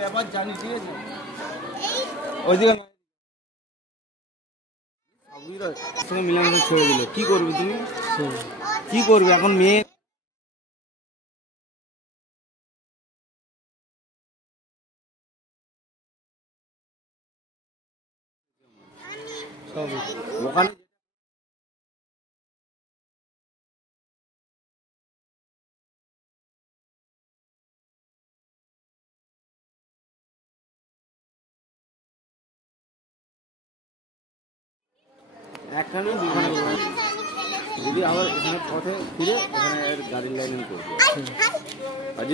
ব্যাপার জানি, ঠিক আছে? ওইদিকে সঙ্গে মিলামিশা ছেড়ে দিল, কি করবি তুমি? কি করবি এখন? মেয়ে ওখানে একখানে দুখানে যদি আবার এখানে পথে ফিরে এখানে গাড়ির লাইনে করবো।